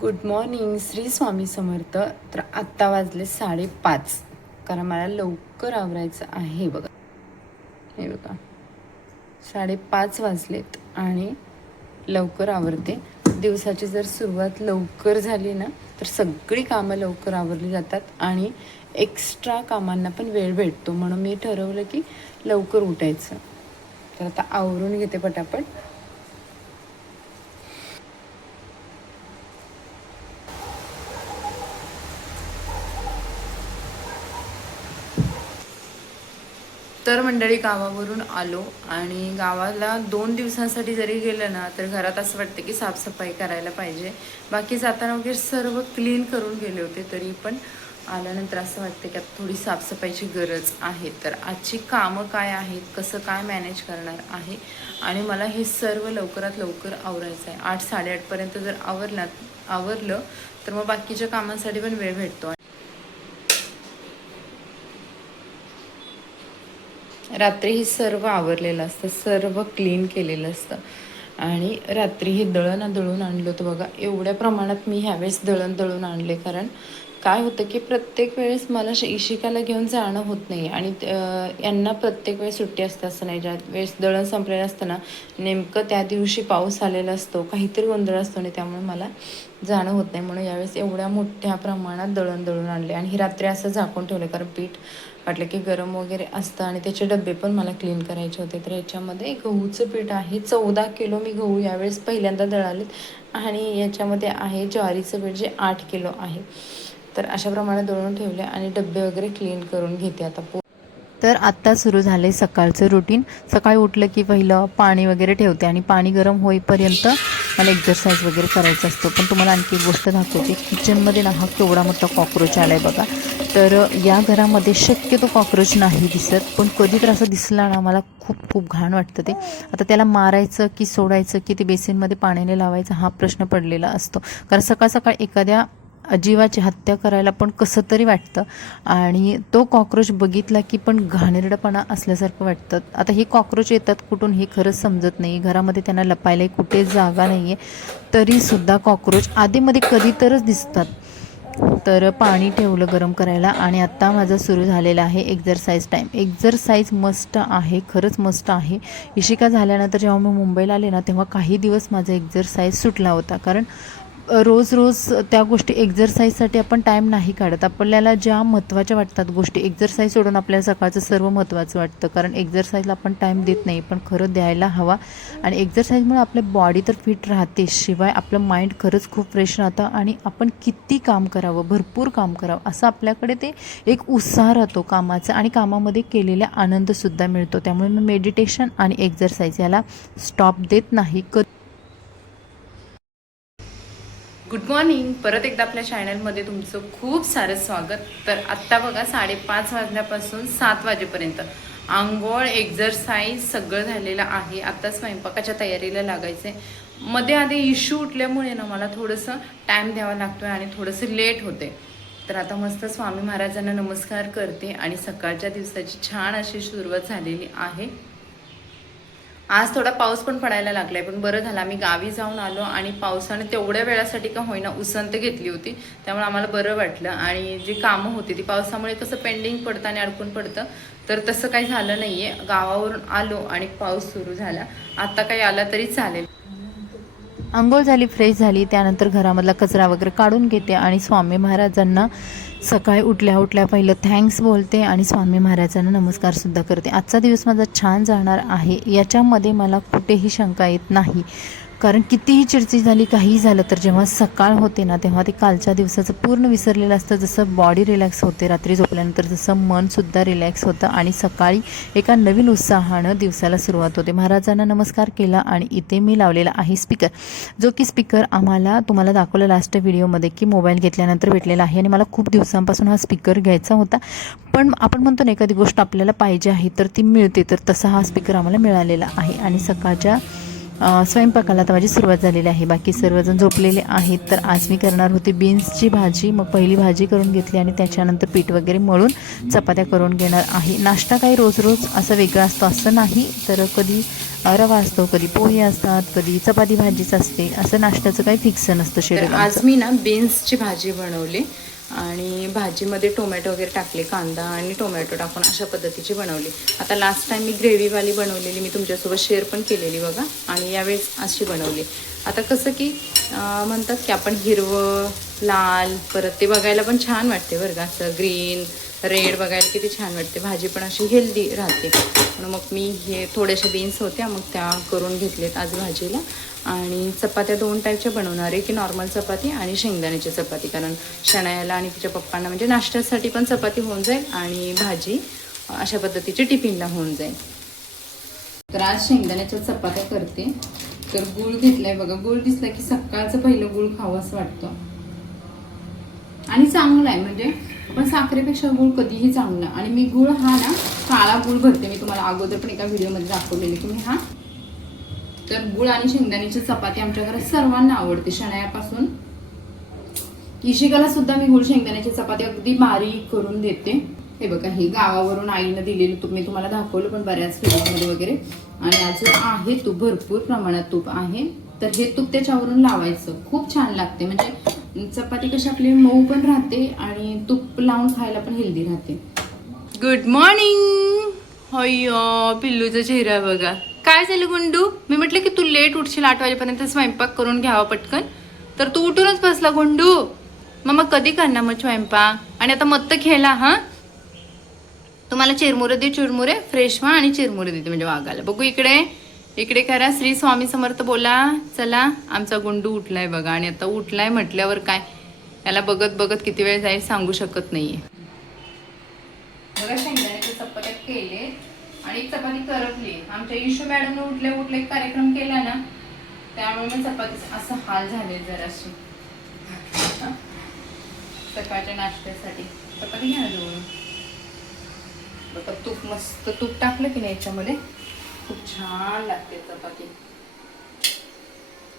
Good morning, Shri Swami Samarth. तर आत्ता वाजले 5:30, कारण मला लवकर आवरायचं आहे. बघा, हे बघा, 5:30 वाजलेत आणि लवकर आवरते. दिवसाची जर सुरुवात लवकर झाली ना तर सगळी कामं लवकर आवरली जातात आणि एक्स्ट्रा कामांना पण वेळ भेटतो. म्हणून मी ठरवलं की लवकर उठायचं. तर आता आवरून घेते पटापट. तर मंडळी, गावावरून आलो आणि गावाला 2 दिवसांसाठी जरी गेलं ना तर घरात असं वाटतं की साफसफाई करायला पाहिजे. बाकी जाताना वगैरे सर्व क्लीन करून गेले होते, तरी पण आल्यानंतर असं वाटतं की आता थोडी साफसफाईची गरज आहे. तर आजची कामं काय आहेत, कसं काय मॅनेज करणार आहे आणि मला हे सर्व लवकरात लवकर आवरायचं आहे. 8-8:30पर्यंत जर आवरलं तर मग बाकीच्या कामांसाठी पण वेळ भेटतो. रात्री हे सर्व आवरलेलं असतं, सर्व क्लीन केलेलं असतं आणि रात्री हे दळून आणलं होतं. बघा, एवढ्या प्रमाणात मी ह्यावेळेस दळून आणले. कारण काय होतं की प्रत्येक वेळेस मला इशिकाला घेऊन जाणं होत नाही आणि यांना प्रत्येक वेळेस सुट्टी असते असं नाही. ज्या वेळेस दळण संपलेलं असतं ना, नेमकं त्या दिवशी पाऊस आलेला असतो, काहीतरी गोंधळ असतो आणि त्यामुळे मला जाणं होत नाही. म्हणून यावेळेस एवढ्या मोठ्या प्रमाणात दळून आणले आणि ही रात्री असं झाकून ठेवलं, कारण पीठ वाटलं की गरम वगैरे असतं आणि त्याचे डबे पण मला क्लीन करायचे होते. तर याच्यामध्ये गहूचं पीठ आहे, 14 किलो मी गहू यावेळेस पहिल्यांदा दळालेत आणि याच्यामध्ये आहे ज्वारीचं पीठ जे 8 किलो आहे. तर अशा प्रमाणे दळून ठेवले आणि डबे वगैरे क्लीन करून घेते आता. तर आत्ता सुरू झालं सकाळचं रुटीन. सकाळी उठलं की पहिलं पाणी वगैरे ठेवते आणि पाणी गरम होईपर्यंत मला एक्झरसाईज वगैरे करायचं असतं. पण तुम्हाला आणखी एक गोष्ट दाखवते. किचनमध्ये ना हा केवढा मोठा कॉक्रोच आला आहे बघा. तर या घरामध्ये शक्यतो कॉक्रोच नाही दिसत, पण कधी तर असं दिसला ना मला खूप घाण वाटतं ते. आता त्याला मारायचं की सोडायचं की ते बेसिनमध्ये पाण्याने लावायचं हा प्रश्न पडलेला असतो. कारण सकाळ सकाळ एखाद्या जीवाची हत्या करायला पण कसं तरी वाटतं आणि तो कॉक्रोच बघितला की पण घाणेरडपणा असल्यासारखं वाटतं. आता हे कॉक्रोच येतात कुठून हे खरंच समजत नाही. घरामध्ये त्यांना लपायलाही कुठे जागा नाही आहे, तरीसुद्धा कॉक्रोच आधीमध्ये कधी तरच दिसतात. तर पाणी ठेवलं गरम करायला आणि आत्ता माझं सुरू झालेलं आहे एक्झरसाईज टाईम. एक्झरसाईज मस्ट आहे, खरंच मस्ट आहे. इशिका झाल्यानंतर जेव्हा मी मुंबईला आले ना तेव्हा काही दिवस माझा एक्झरसाईज सुटला होता. कारण रोज त्या गोष्टी एक्झरसाईजसाठी आपण टाईम नाही काढत. आपल्याला ज्या महत्त्वाच्या वाटतात गोष्टी, एक्झरसाईज सोडून आपल्याला सकाळचं सर्व महत्त्वाचं वाटतं. कारण एक्झरसाईजला आपण टाईम देत नाही, पण खरं द्यायला हवा. आणि एक्झरसाईजमुळे आपली बॉडी तर फिट राहते, शिवाय आपलं माइंड खरंच खूप फ्रेश राहतं आणि आपण किती काम करावं, भरपूर काम करावं असं आपल्याकडे ते एक उत्साह राहतो कामाचा आणि कामामध्ये केलेला आनंदसुद्धा मिळतो. त्यामुळे मी मेडिटेशन आणि एक्झरसाईज याला स्टॉप देत नाही. गुड मॉर्निंग, परत एकदा आपल्या चॅनलमध्ये तुमचं खूप सारं स्वागत. तर आत्ता बघा 5:30 वाजल्यापासून 7 वाजेपर्यंत आंघोळ, एक्झरसाईज सगळं झालेलं आहे. आत्ता स्वयंपाकाच्या तयारीला लागायचं आहे. मध्ये आधी इश्यू उठल्यामुळे ना मला थोडंसं टाईम द्यावा लागतो आहे आणि थोडंसं लेट होते. तर आता मस्त स्वामी महाराजांना नमस्कार करते आणि सकाळच्या दिवसाची छान अशी सुरुवात झालेली आहे. आज थोडा पाऊस पण पडायला लागलाय, पण बरं झालं आम्ही गावी जाऊन आलो आणि पावसाने तेवढ्या वेळासाठी का होईना उसंत घेतली होती, त्यामुळे आम्हाला बरं वाटलं. आणि जी कामं होती ती पावसामुळे कसं पेंडिंग पडतं आणि अडकून पडतं, तर तसं काही झालं नाही आहे. गावावरून आलो आणि पाऊस सुरू झाला. आत्ता काही आला तरी चालेल. अंघोळ झाली, फ्रेश झाली, त्यानंतर घरामधला कचरा वगैरे काढून घेते आणि स्वामी महाराजांना सकाळी उठल्या पहिलं थँक्स बोलते आणि स्वामी महाराजांना नमस्कारसुद्धा करते. आजचा दिवस माझा छान जाणार आहे, याच्यामध्ये मला कुठेही शंका येत नाही. कारण कितीही चिडचिड झाली, काहीही झालं, तर जेव्हा सकाळ होते ना तेव्हा ते कालच्या दिवसाचं पूर्ण विसरलेलं असतं. जसं बॉडी रिलॅक्स होते रात्री झोपल्यानंतर, जसं मनसुद्धा रिलॅक्स होतं आणि सकाळी एका नवीन उत्साहानं दिवसाला सुरुवात होते. महाराजांना नमस्कार केला आणि इथे मी लावलेला आहे स्पीकर, जो की स्पीकर आम्हाला तुम्हाला दाखवलं लास्ट व्हिडिओमध्ये की मोबाईल घेतल्यानंतर भेटलेला आहे आणि मला खूप दिवसांपासून हा स्पीकर घ्यायचा होता. पण आपण म्हणतो ना एखादी गोष्ट आपल्याला पाहिजे आहे तर ती मिळते, तर तसा हा स्पीकर आम्हाला मिळालेला आहे. आणि सकाळच्या स्वयंपाकाला तर माझी सुरुवात झालेली आहे. बाकी सर्वजण झोपलेले आहेत. तर आज मी करणार होते बीन्सची भाजी. मग पहिली भाजी करून घेतली आणि त्याच्यानंतर पीठ वगैरे मळून चपात्या करून घेणार आहे. नाश्ता काही रोज रोज असं वेगळा असतो असं नाही, तर कधी रवा असतो, कधी पोहे असतात, कधी चपाती भाजीच असते. असं नाश्त्याचं काही फिक्स नसतं शेड्यूल. आज मी ना बीन्सची भाजी बनवली आणि भाजीमध्ये टोमॅटो वगैरे टाकले, कांदा आणि टोमॅटो टाकून अशा पद्धतीची बनवली. आता लास्ट टाइम मी ग्रेव्हीवाली बनवलेली, मी तुमच्यासोबत शेअर पण केलेली बघा, आणि यावेळेस अशी बनवली. आता कसं की म्हणतात की आपण हिरवं लाल परत ते बघायला पण छान वाटते बरं का, असं ग्रीन रेड बघायला किती छान वाटते. भाजी पण अशी हेल्दी राहते. म्हणून मग मी हे थोड्याशा बीन्स होत्या मग त्या करून घेतलेत आज भाजीला. आणि चपात्या 2 टाईपच्या बनवणार आहे, की नॉर्मल चपाती आणि शेंगदाण्याची चपाती, कारण शनायाला आणि तिच्या पप्पांना म्हणजे नाश्त्यासाठी पण चपाती होऊन जाईल आणि भाजी अशा पद्धतीची टिफिनला होऊन जाईल. तर आज शेंगदाण्याच्या चपात्या करते. तर गूळ घेतलाय बघा, गूळ दिसला की सकाळचं पहिलं गूळ खावं असं वाटतं आणि चांगलं आहे, म्हणजे पण साखरेपेक्षा गूळ कधीही चांगला. आणि मी गूळ हा ना काळा गूळ भरते, मी तुम्हाला अगोदर पण एका व्हिडिओमध्ये दाखवलेले की मी हा. तर गूळ आणि शेंगदाण्याची चपाती आमच्या घरात सर्वांना आवडते, शनायापासून इशिकाला सुद्धा मी गूळ शेंगदाण्याची चपाती अगदी बारीक करून देते. हे बघा, हे गावावरून आईनं दिलेलं तूप मी तुम्हाला दाखवलं पण बऱ्याच व्हिडिओमध्ये वगैरे. आणि अजून आहे तूप, भरपूर प्रमाणात तूप आहे. तर हे तूप त्याच्यावरून लावायचं, खूप छान लागते. म्हणजे चपाती कशी आपली मऊ पण राहते आणि तूप लावून खायला पण हेल्दी राहते. Good morning. होय, पिल्लूचा चेहरा बघा. काय झालं गुंडू? मी म्हटलं की तू लेट उठशील, 8 वाजेपर्यंत स्वयंपाक करून घ्यावा पटकन, तर तू उठूनच बसला गुंडू. मग कधी करणार मग स्वयंपाक? आणि आता मत्त खेळला. हा, तुम्हाला चिरमुरे दे, चिरमुरे फ्रेश व्हा आणि चिरमुरे देते म्हणजे वागायला. बघू इकडे, इकडे करा. श्री स्वामी समर्थ बोला. चला, आमचा गुंडू उठलाय बघा. आणि आता उठलाय म्हटल्यावर काय, याला बघत बघत किती वेळ जाईल सांगू शकत नाहीये. बघा, शेंगदाण्याचे चपात्या केले आणि एक चपाती करपली. आमच्या इशू मॅडमने उठले उठले कार्यक्रम केला ना, त्यामुळे मग चपातीचा असं हाल झाले जराशी. सकाळच्या नाश्त्यासाठी चपाती घ्या ना जवळून. बघा, तूप मस्त तूप टाकलं की नाही याच्यामध्ये, खूप छान लागते चपाती.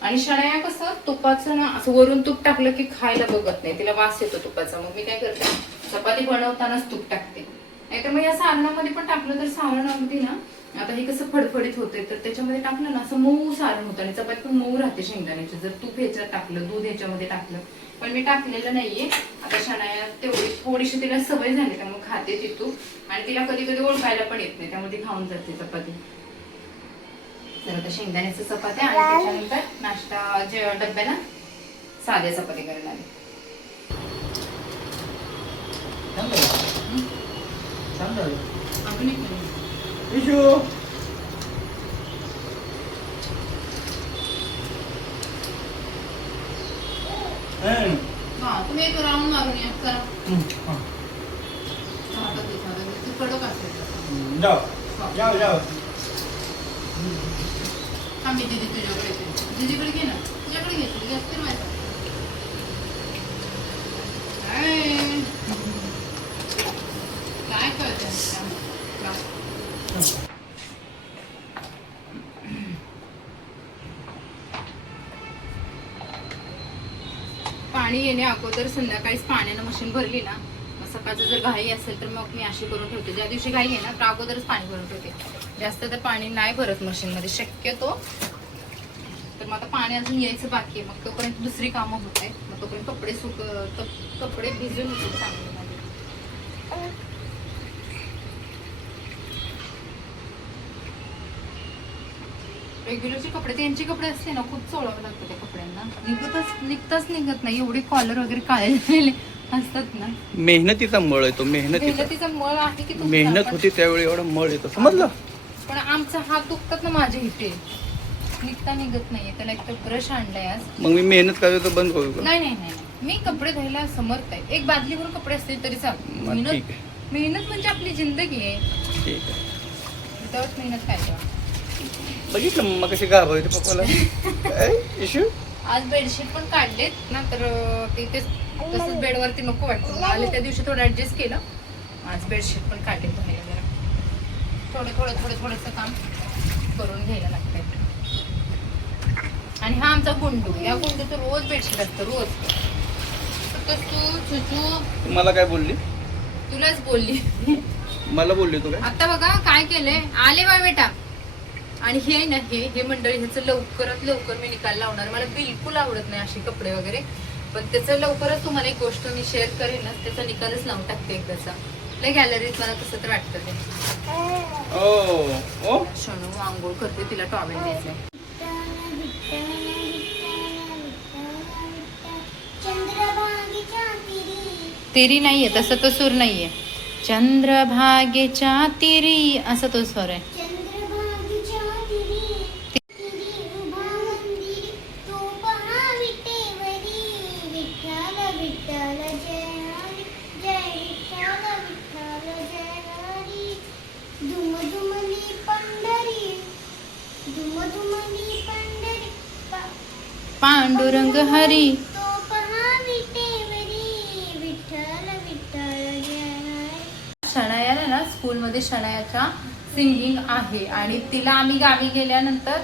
आणि शनाया कसं तुपाचं ना असं वरून तूप टाकलं की खायला बघत नाही, तिला वास येतो तुपाचा. मग मी काय करते, चपाती बनवतानाच तूप टाकते. नाहीतर मग या सारणामध्ये पण टाकलं तर सारण अगदी ना, आता हे कसं फडफडीत होते, तर त्याच्यामध्ये टाकलं ना असं मऊ सारण होतं आणि चपाती पण मऊ राहते शेंगदाण्याची, जर तूप ह्याच्यात टाकलं, दूध ह्याच्यामध्ये टाकलं. पण मी टाकलेलं नाहीये. आता शनाया तेवढी थोडीशी तिला सवय झाली, त्यामुळे खाते ती तूप. आणि तिला कधी कधी ओळखायला पण येत नाही, त्यामुळे ती खाऊन जाते चपाती. तर आता शेंगदाण्याचं चपात्या आणि त्याच्यानंतर नाश्ता जे डब्याला साध्या चपाती करणार आहे. तुम्ही एक राऊंड मारून या करा. कडक असेल आम्ही दीदी तुझ्याकडे, दीदीकडे घे ना, तुझ्याकडे घे, तुझी असते माहिती. काय कळतं पाणी येणे अगोदर संध्याकाळीच पाण्यानं मशीन भरली ना, मग सकाळचं जर घाई असेल तर मग मी अशी करून ठेवते. ज्या दिवशी घाई आहे ना तर अगोदरच पाणी भरून ठेवते. जास्त तर पाणी नाही भरत मशीनमध्ये शक्यतो. तर मग आता पाणी अजून यायचं बाकी आहे, मग तोपर्यंत दुसरी कामं होत आहेत. मग तोपर्यंत कपडे भिजून होते चांगले माझे. रेग्युलरचे कपडे, त्यांचे कपडे असते ना, खूप चोळावं लागतं त्या कपड्यांना. निघतच निघत नाही, एवढे कॉलर वगैरे काढलेले असतात ना. मेहनतीचा मळ येतो, मेहनतीचा मळ आहे की मेहनत होती त्यावेळी एवढा मळ येतो, समजलं. पण आमचा हात दुखतात ना माझे इथे, निघत नाहीये. त्याला एक तर ब्रश आणलाय आज. मग मी मेहनत करायचं बंद करू का? नाही, मी कपडे धुवायला समर्थ आहे. एक बादली भरून कपडे असते तरी चालतं. मेहनत म्हणजे आपली जिंदगी आहे. ठीक आहे, विदाउट मेहनत काय तेव्हा. बघितलं मग कशी घाबरते पप्पाला. इशू आज बेडशीट पण काढलेत ना, तर ते तसंच बेडवरती नको वाटतं. आले त्या दिवशी थोडं ऍडजस्ट केलं. आज बेडशीट पण काढले धुवायला. जरा थोडंसं काम करून घ्यायला लागतंय. आणि हा आमचा गुंडू. या गुंडूचं रोज बेडशीट असतं रोज. तू चुचू मला काय बोलली? तुलाच बोलली. मला बोलली तू काय? आता बघा काय केलंय. आले बा बेटा. आणि हे ना हे मंडळी ह्याचं लवकरात लवकर मी निकाल लावणार. मला बिलकुल आवडत नाही असे कपडे वगैरे, पण त्याचं लवकरच तुम्हाला एक गोष्ट मी शेअर करेन ना, त्याचा निकालच लावून टाकते एकदाचा. लय गॅलरीत मला कसं तर वाटतं ते. ओ शनू आंघोळ करते, तिला टॉवेल द्यायचंय. तेरी नाहीये तसं, तो सूर नाहीये. चंद्रभागेच्या तिरी असा तो स्वर आहे. पांडुरंग हरी. शनायाला ना स्कूलमध्ये शनायाच्या सिंगिंग आहे आणि तिला आम्ही गावी गेल्यानंतर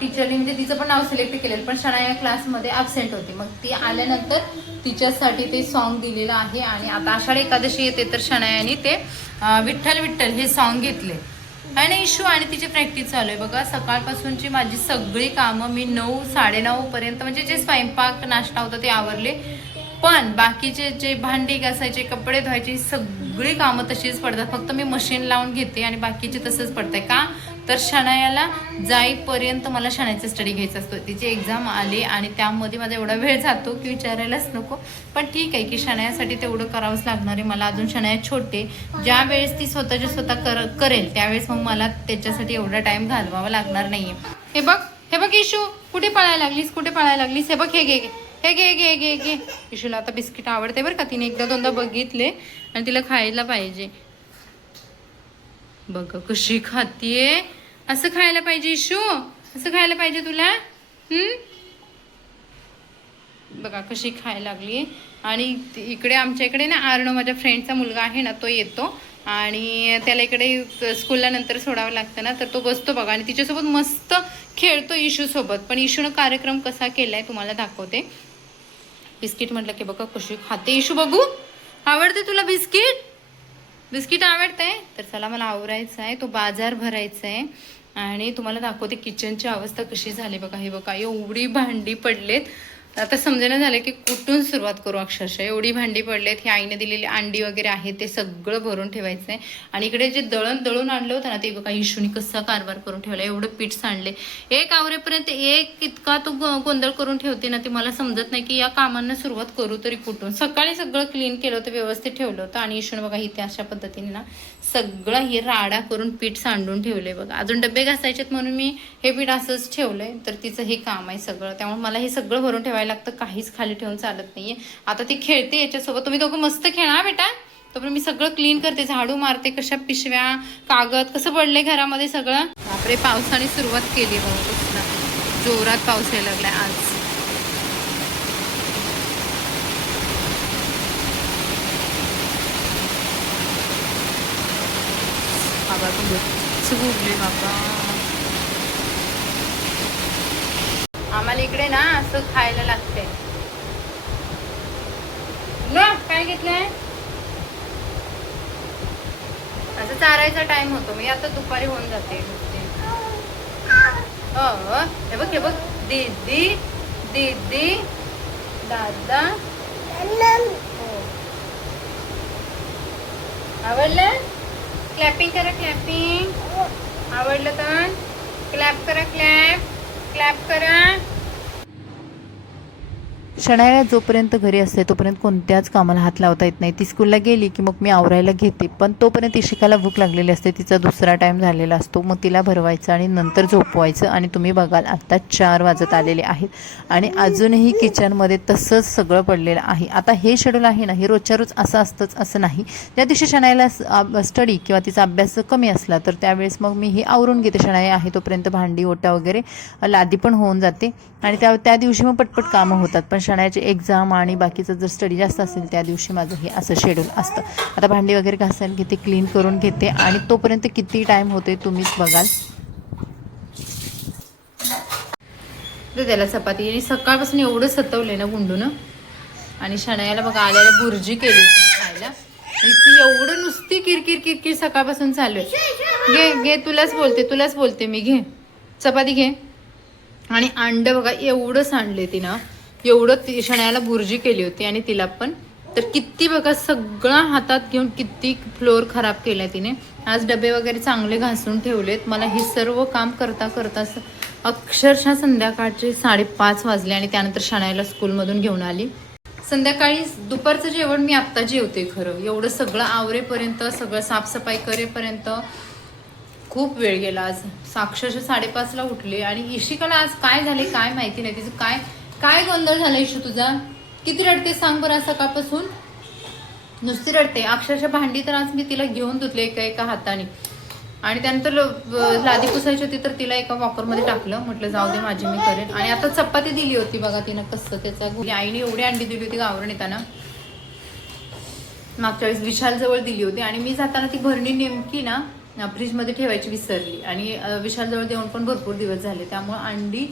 टीचरने म्हणजे तिचं पण नाव सिलेक्ट केलेलं, पण शनाया क्लासमध्ये ॲबसेंट होती. मग ती आल्यानंतर तिच्यासाठी ते सॉन्ग दिलेलं आहे. आणि आता आषाढ एकादशी येते तर शनायाने ते विठ्ठल विठ्ठल हे सॉन्ग घेतले आणि इशू आणि तिची प्रॅक्टिस चालू आहे. बघा सकाळपासूनची माझी सगळी कामं मी 9-9:30 पर्यंत म्हणजे जे स्वयंपाक नाश्ता होता ते आवरले, पण बाकीचे जे भांडी घासायचे, कपडे धुवायचे, सगळी कामं तशीच पडतात. फक्त मी मशीन लावून घेते आणि बाकीचे तसंच पडतंय. का तर शनायाला जाईपर्यंत मला शनायाचा स्टडी घ्यायचा असतो. तिची एक्झाम आली आणि त्यामध्ये माझा एवढा वेळ जातो की विचारायलाच नको. पण ठीक आहे की शनायासाठी तेवढं करावंच लागणार आहे मला. अजून शनाया छोटे, ज्या वेळेस ती स्वतःच्या स्वतः करेल त्यावेळेस मग मला त्याच्यासाठी एवढा टाइम घालवावा लागणार नाहीये. हे बघ इशू, कुठे पळायला लागलीस? हे बघ, हे घे. इशूला आता बिस्किट आवडते बरं का. तिने 1-2दा बघितले आणि तिला खायला पाहिजे. बघ कशी खातीये. असं खायला पाहिजे इशू, असं खायला पाहिजे तुला. बघा कशी खायला लागली. आणि इकडे आमच्या इकडे ना आर्णव माझ्या फ्रेंडचा मुलगा आहे ना, तो येतो आणि त्याला इकडे स्कूलला नंतर सोडावं लागतं ना, तर तो बसतो बघा आणि तिच्यासोबत मस्त खेळतो इशूसोबत. पण इशूनं कार्यक्रम कसा केलाय तुम्हाला दाखवते. बिस्किट म्हटलं की बघा कशी खाते इशू. बघू, आवडते तुला बिस्किट आवडतंय? तर चला मला आवरायचं आहे, तो बाजार भरायचा आहे आणि तुम्हाला दाखवते किचनची अवस्था कशी झाली. बघा हे बघा एवढी भांडी पडलेत. आता समजेना झालं की कुठून सुरुवात करू. अक्षरशः एवढी भांडी पडलेत. ही आईने दिलेली अंडी वगैरे आहे ते सगळं भरून ठेवायचं आहे. आणि इकडे जे दळून आणलं होतं ना ते बघा इशूनी कसा कारभार करून ठेवला. एवढं पीठ सांडले, एक आवरेपर्यंत एक इतका तो गोंधळ करून ठेवते ना, ते मला समजत नाही की या कामांना सुरुवात करू तरी कुठून. सकाळी सगळं क्लीन केलं होतं, व्यवस्थित ठेवलं होतं आणि इशून बघा इथे अशा पद्धतीने ना सगळं हे राडा करून पीठ सांडून ठेवलंय बघा. अजून डबे घासायचेत म्हणून मी हे पीठ असंच ठेवलंय. तर तिचं हे काम आहे सगळं, त्यामुळे मला हे सगळं भरून ठेवायला लागतं. काहीच खाली ठेवून चालत नाहीये. आता ती खेळते याच्यासोबत. तुम्ही दोघं मस्त खेळा बेटा. तोपर्यंत मी सगळं क्लीन करते, झाडू मारते. कशा पिशव्या, कागद कसं पडलंय घरामध्ये सगळं. बापरे, पावसाने सुरुवात केली बघा. जोरात पाऊस यायला लागलाय आज. बाबा उगले बाबा. आम्हाला इकडे ना असं खायला लागतंय. काय घेतलंय? असं चारायचा टाइम होतो. मी आता दुपारी होऊन जाते. हे बघ दीदी दादा. आवडलं? क्लॅपिंग करा, क्लॅपिंग. आवडलं तर क्लॅप करा, क्लॅप करा. शनाया जोपर्यंत घरी असते तोपर्यंत कोणत्याच कामाला हात लावता येत नाही. ती स्कूलला गेली की मग मी आवरायला घेते, पण तोपर्यंत इशिकाला भूक लागलेली असते. तिचा दुसरा टाईम झालेला असतो. मग तिला भरवायचं आणि नंतर झोपवायचं. आणि तुम्ही बघाल आत्ता 4 वाजत आलेले आहेत आणि अजूनही किचनमध्ये तसंच सगळं पडलेलं आहे. आता हे शेड्यूल आहे ना, हे रोजच्या रोज असं असतंच असं नाही. ज्या दिवशी शनायाला स्टडी किंवा तिचा अभ्यास कमी असला तर त्यावेळेस मग मी हे आवरून घेते. शनाया आहे तोपर्यंत भांडी ओटा वगैरे लादी पण होऊन जाते आणि त्या दिवशी मग पटपट कामं होतात. पण शनायाची एक्झाम आणि बाकीचं जर स्टडी जास्त असेल त्या दिवशी माझं हे असं शेड्यूल असतं. आता भांडी वगैरे घासायला घेते, क्लीन करून घेते आणि तोपर्यंत किती टाईम होते तुम्हीच बघाल. तर त्याला चपाती आणि सकाळपासून एवढं सतवलंय ना गुंडून. आणि शनायाला बघा आल्याला बुर्जी केली होती खायला. आणि ती एवढं नुसती किरकिर किरकिर सकाळपासून चालू आहे. घे तुलाच बोलते मी, घे चपाती घे. आणि अंड बघा एवढं सांडले तिनं, एवढं शनायाला बुर्जी केली होती आणि तिला पण. तर किती बघा सगळं हातात घेऊन किती फ्लोअर खराब केलाय तिने. आज डबे वगैरे चांगले घासून ठेवलेत. मला हे सर्व काम करता करता अक्षरशः संध्याकाळचे 5:30 वाजले. आणि त्यानंतर शनायाला स्कूलमधून घेऊन आली. संध्याकाळी दुपारचं जेवण मी आत्ता जेवते खरं. एवढं सगळं आवरेपर्यंत, सगळं साफसफाई करेपर्यंत खूप वेळ गेला. आज अक्षरशः 5:30ला उठले. आणि इशिकाला आज काय झाले काय माहिती नाही. तिचं काय गोंधळ झाला इशू तुझा? किती रडते सांग बरं सकाळपासून? नुसती रडते. अक्षरशः भांडी तर आज मी तिला घेऊन धुतले एका हाताने. आणि त्यानंतर लादी पुसायची होती तर तिला एका वॉकरमध्ये टाकलं. म्हटलं जाऊ दे माझी मी करेन. आणि आता चपाती दिली होती बघा तिनं कसं त्याचा आईने एवढी अंडी दिली होती गावरण येताना. मागच्या वेळेस विशालजवळ दिली होती. आणि मी जाताना ती भरणी नेमकी ना फ्रीजमध्ये ठेवायची विसरली. आणि विशालजवळ देऊन पण भरपूर दिवस झाले. त्यामुळे अंडी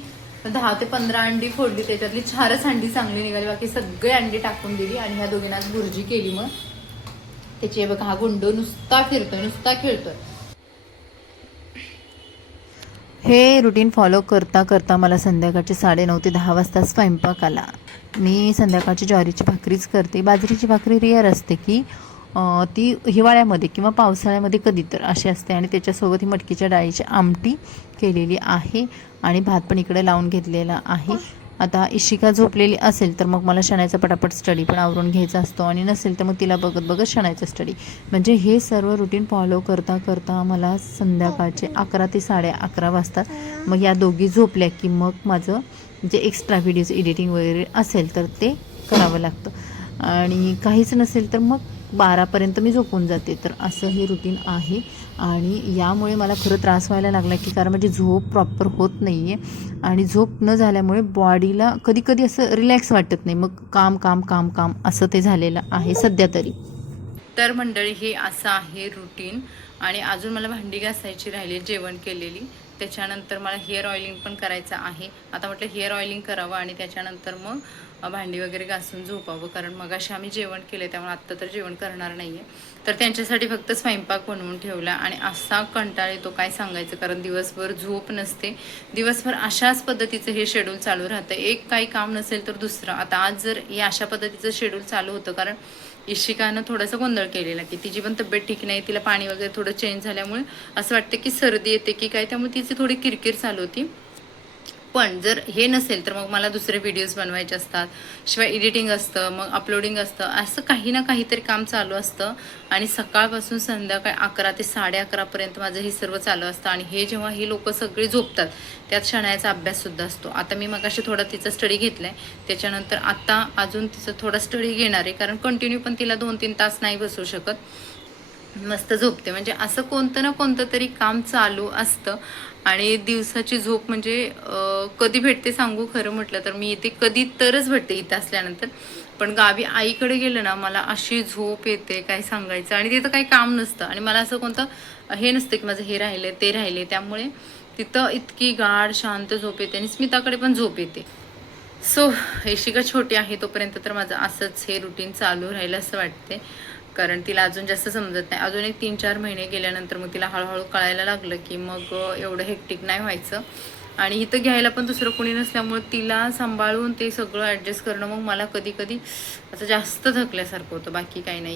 10 ते 15 अंडी फोडली. त्याच्यातली 4च अंडी चांगली निघाली. बाकी सगळे अंडी टाकून दिली. आणि ह्या दोघींना बुर्जी केली. मग त्याची बघा हा गुंडो नुसता फिरतोय, नुसता खेळतोय. हे रुटीन फॉलो करता करता मला संध्याकाळचे 9:30 ते 10 वाजता स्वयंपाक आला. मी संध्याकाळची ज्वारीची भाकरीच करते. बाजरीची भाकरी रेअर असते की ती हिवाळ्यामध्ये किंवा पावसाळ्यामध्ये कधी तर अशी असते. आणि त्याच्यासोबत ही मटकीच्या डाळीची आमटी केलेली आहे. आणि भात पण इकडे लावून घेतलेला आहे. आता इशिका झोपलेली असेल तर मग मला शनायचा पटापट स्टडी पण आवरून घ्यायचा असतो. आणि नसेल तर मग तिला बघत बघत शनायचं स्टडी. म्हणजे हे सर्व रुटीन फॉलो करता करता मला संध्याकाळचे 11 ते 11:30 वाजतात. मग या दोघी झोपल्या की मग माझं जे एक्स्ट्रा व्हिडिओज एडिटिंग वगैरे असेल तर ते करावं लागतं. आणि काहीच नसेल तर मग 12पर्यंत मी झोपून जाते. तर असं हे रुटीन आहे. आणि यामुळे मला खरं त्रास व्हायला लागला की कारण माझी झोप प्रॉपर होत नाही आहे. आणि झोप न झाल्यामुळे बॉडीला कधी कधी असं रिलॅक्स वाटत नाही. मग काम काम काम काम असं ते झालेलं आहे सध्या तरी. तर मंडळी हे असं आहे रुटीन. आणि अजून मला भांडी घासायची राहिली जेवण केलेली. त्याच्यानंतर मला हेअर ऑइलिंग पण करायचं आहे. आता म्हटलं हेअर ऑइलिंग करावं आणि त्याच्यानंतर मग भांडी वगैरे घासून झोपावं. कारण मगाशी आम्ही जेवण केलं त्यामुळे आत्ता तर जेवण करणार नाही आहे. तर त्यांच्यासाठी फक्त स्वयंपाक बनवून ठेवला. आणि असा कंटाळ येतो काय सांगायचं. कारण दिवसभर झोप नसते. दिवसभर अशाच पद्धतीचं हे शेड्यूल चालू राहतं. एक काही काम नसेल तर दुसरं. आता आज जर हे अशा पद्धतीचं शेड्यूल चालू होतं कारण इशिकानं थोडासा गोंधळ केलेला की तिची पण तब्येत ठीक नाही. तिला पाणी वगैरे थोडं चेंज झाल्यामुळे असं वाटतं की सर्दी येते की काय. त्यामुळे तिची थोडी किरकिर चालू होती. पण जर हे नसेल तर मग मला दुसरे व्हिडिओज बनवायचे असतात. शिवाय एडिटिंग असतं, मग अपलोडिंग असतं. असं काही ना काहीतरी काम चालू असतं. आणि सकाळपासून संध्याकाळी 11 ते 11:30पर्यंत माझं हे सर्व चालू असतं. आणि हे जेव्हा ही लोक सगळे झोपतात त्यात शनायाचा अभ्याससुद्धा असतो. आता मी मगाशी थोडा तिचा स्टडी घेतला आहे. त्याच्यानंतर आता अजून तिचा थोडा स्टडी घेणार आहे. कारण कंटिन्यू पण तिला 2-3 तास नाही बसू शकत. मस्त झोपते. म्हणजे असं कोणतं ना कोणतं तरी काम चालू असतं. आणि दिवसाची झोप म्हणजे कधी भेटते सांगू खरं म्हटलं तर मी येते कधी तरच भेटते इथं असल्यानंतर. पण गावी आईकडे गेलं ना मला अशी झोप येते काय सांगायचं. आणि तिथं काही काम नसतं. आणि मला असं कोणतं हे नसतं की माझं हे राहिलं ते राहिले. त्यामुळे तिथं इतकी गाढ शांत झोप येते. आणि स्मिताकडे पण झोप येते. सो इशिका छोटी आहे तोपर्यंत तर माझं असंच हे रुटीन चालू राहिलं असं वाटते. कारण तिला अजून जास्त समजत नाही. अजून एक 3-4 महिने गेल्यानंतर मग तिला हळूहळू कळायला लागलं की मग एवढं हेक्टिक नाही व्हायचं. आणि इथं घ्यायला पण दुसरं कोणी नसल्यामुळे तिला सांभाळून ते सगळं ॲडजस्ट करणं मग मला कधी कधी असं जास्त थकल्यासारखं होतं. बाकी काही नाही.